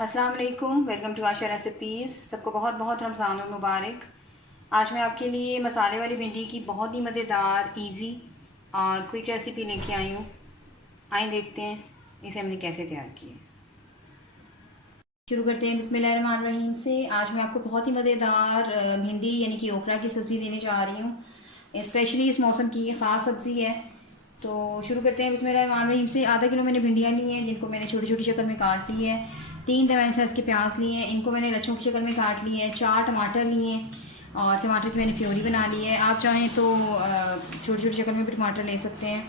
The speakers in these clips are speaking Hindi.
अस्सलाम वालेकुम, वेलकम टू आशा रेसिपीज़। सबको बहुत बहुत रमज़ान मुबारक। आज मैं आपके लिए मसाले वाली भिंडी की बहुत ही मज़ेदार, इजी और क्विक रेसिपी लेके आई हूँ। आइए देखते हैं इसे हमने कैसे तैयार किया। शुरू करते हैं बिस्मिल्लाहिर्रहमानिर्रहीम से। आज मैं आपको बहुत ही मज़ेदार भिंडी यानी कि ओकरा की सब्ज़ी देने जा रही हूँ। स्पेशली इस मौसम की ये ख़ास सब्ज़ी है। तो शुरू करते हैं बिस्मिल्लाहिर्रहमानिर्रहीम से। आधा किलो मैंने भिंडियाँ ली हैं, जिनको मैंने छोटी छोटी शक्ल में काट ली है। 3 दरमियाने साइज़ के प्याज लिए हैं, इनको मैंने लच्छों की शक्ल में काट लिए हैं। 4 टमाटर लिए हैं और टमाटर की मैंने प्योरी बना ली है। आप चाहें तो छोटी छोटी शक्ल में भी टमाटर ले सकते हैं।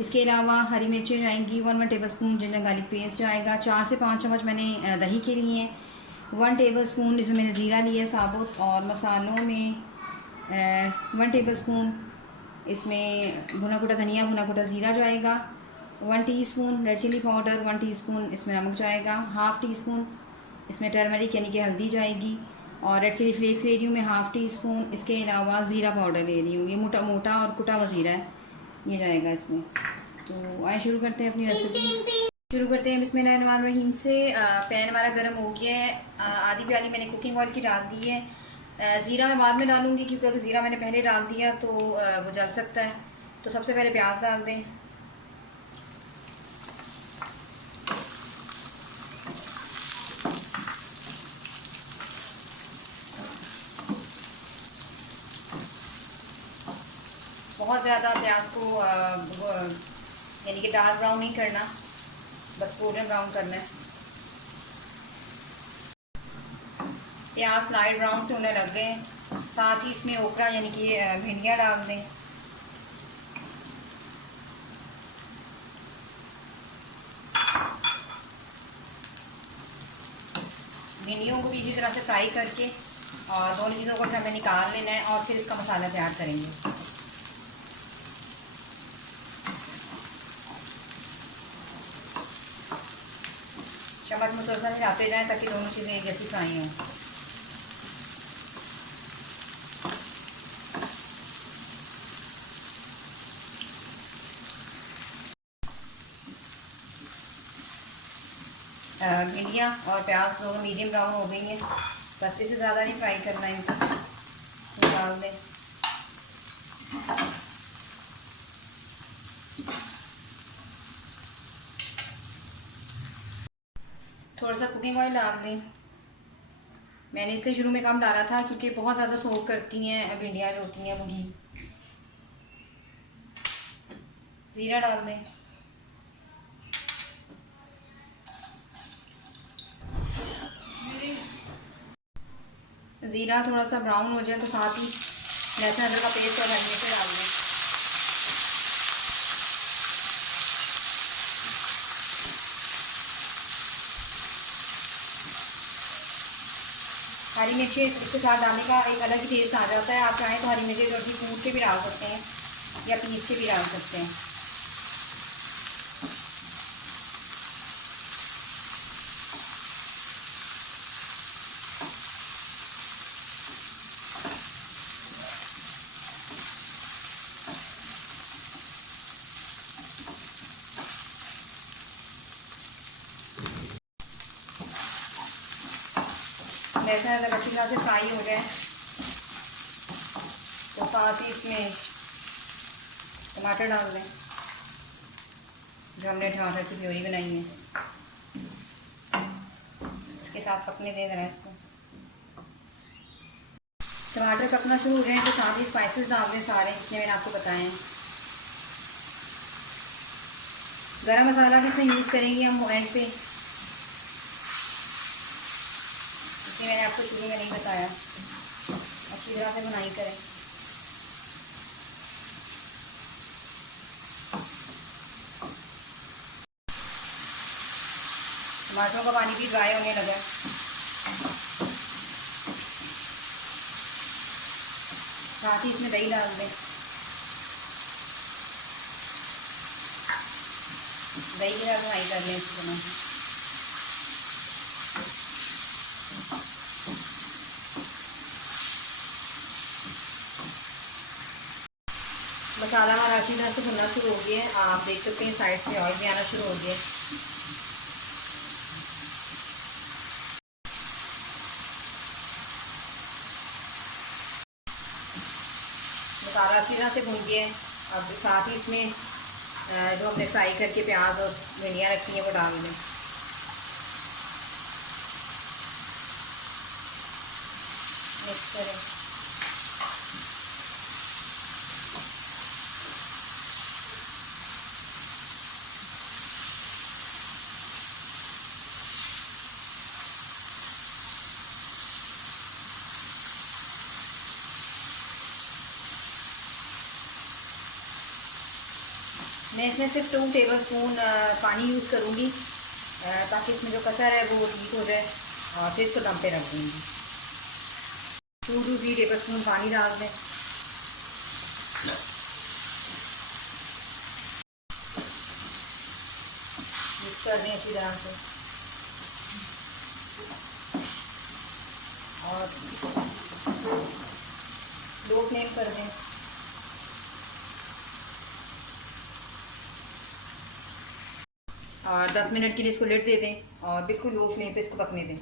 इसके अलावा हरी मिर्ची जाएंगी, 1 table spoon ginger garlic paste जाएगा। 4 से 5 चम्मच मैंने दही के लिए हैं। 1 टेबल स्पून इसमें मैंने ज़ीरा लिया है साबुत। और मसालों में 1 टेबल स्पून इसमें भुना कुटा धनिया, भुना कुटा ज़ीरा जाएगा। 1 teaspoon red chilli powder, 1 teaspoon इसमें नमक जाएगा। हाफ़ टी स्पून इसमें टर्मरिक यानी कि हल्दी जाएगी। और रेड चिली फ्लेक्स ले रही हूँ मैं हाफ़ टी स्पून। इसके अलावा ज़ीरा पाउडर ले रही हूँ, ये मोटा मोटा और कुटा हुआ ज़ीरा है, ये जाएगा इसमें। तो आइए शुरू करते हैं अपनी रेसिपी। शुरू करते हैं बिस्मिल्लाहिर्रहमानिर्रहीम से। पैन हमारा गर्म हो गया है। आधी प्याली मैंने कुकिंग ऑयल की डाल दी है। ज़ीरा मैं बाद में डालूंगी, क्योंकि अगर ज़ीरा मैंने पहले डाल दिया तो वो जल सकता है। तो सबसे पहले प्याज डाल दें। बहुत ज़्यादा प्याज को यानी कि डार्क ब्राउन नहीं करना, बस गोल्डन ब्राउन करना है। प्याज लाइट ब्राउन से होने लग गए। साथ ही इसमें ओकरा यानी कि भिंडियाँ डाल दें। भिंडियों को भी इसी तरह से फ्राई करके और दोनों चीज़ों को हमें निकाल लेना है और फिर इसका मसाला तैयार करेंगे। चम्मच मुसलसल हिलाते जाएं ताकि दोनों चीज़ें एक जैसी फ्राई हों। भिंडियाँ और प्याज दोनों मीडियम ब्राउन हो गई हैं। बस इससे ज़्यादा नहीं फ्राई करना है, इनको निकाल दें। थोड़ा सा कुकिंग ऑयल डाल दें। मैंने इसलिए शुरू में कम डाला था क्योंकि बहुत ज़्यादा सोक करती हैं भिंडियाँ जो होती हैं वो घी। ज़ीरा डाल दें। ज़ीरा थोड़ा सा ब्राउन हो जाए तो साथ ही लहसुन अदरक का पेस्ट और हरी मिर्च डाल दें। हरी मिर्ची इसके साथ डालने का एक अलग ही टेस्ट आ जाता है। आप चाहें तो हरी मिर्ची रोटी कूट के भी डाल सकते हैं या पीस के भी डाल सकते हैं। लहसुन अदरक अच्छी तरह से फ्राई हो जाए तो साथ ही इसमें टमाटर डाल दें जो हमने टमाटर की प्योरी बनाई है। इसके साथ पकने दे रहा है इसको। टमाटर पकना शुरू हो जाए तो साथ ही स्पाइसेस डाल दें सारे जितने मैंने आपको बताए हैं। गरम मसाला भी इसमें यूज़ करेंगे हम एंड पे, इसलिए मैंने आपको शुरू में नहीं बताया। अच्छी तरह से बुनाई करें। टमाटरों का पानी भी ड्राई होने लगा। साथ ही इसमें दही डाल दें। दही के साथ फ्राई कर लें इसको बना। मसाला हमारा अच्छी तरह से भुनना शुरू हो गया है। आप देख सकते हैं साइड से ऑयल भी आना शुरू हो गया है। मसाला अच्छी तरह से भून गया है। अब साथ ही इसमें जो हमने फ्राई करके प्याज और भिंडियाँ रखी हैं वो डाल दें। मिक्स करें। मैं इसमें सिर्फ 2 टेबलस्पून पानी यूज़ करूँगी ताकि इसमें जो कचर है वो ठीक हो जाए, और फिर इसको दम पे रख दूँगी। 2 to 3 टेबलस्पून पानी डाल दें। मिक्स कर दें अच्छी तरह से और लो फ्लेम कर दें। और 10 मिनट के लिए इसको लिड दे दें और बिल्कुल लो फ्लेम पे इसको पकने दें।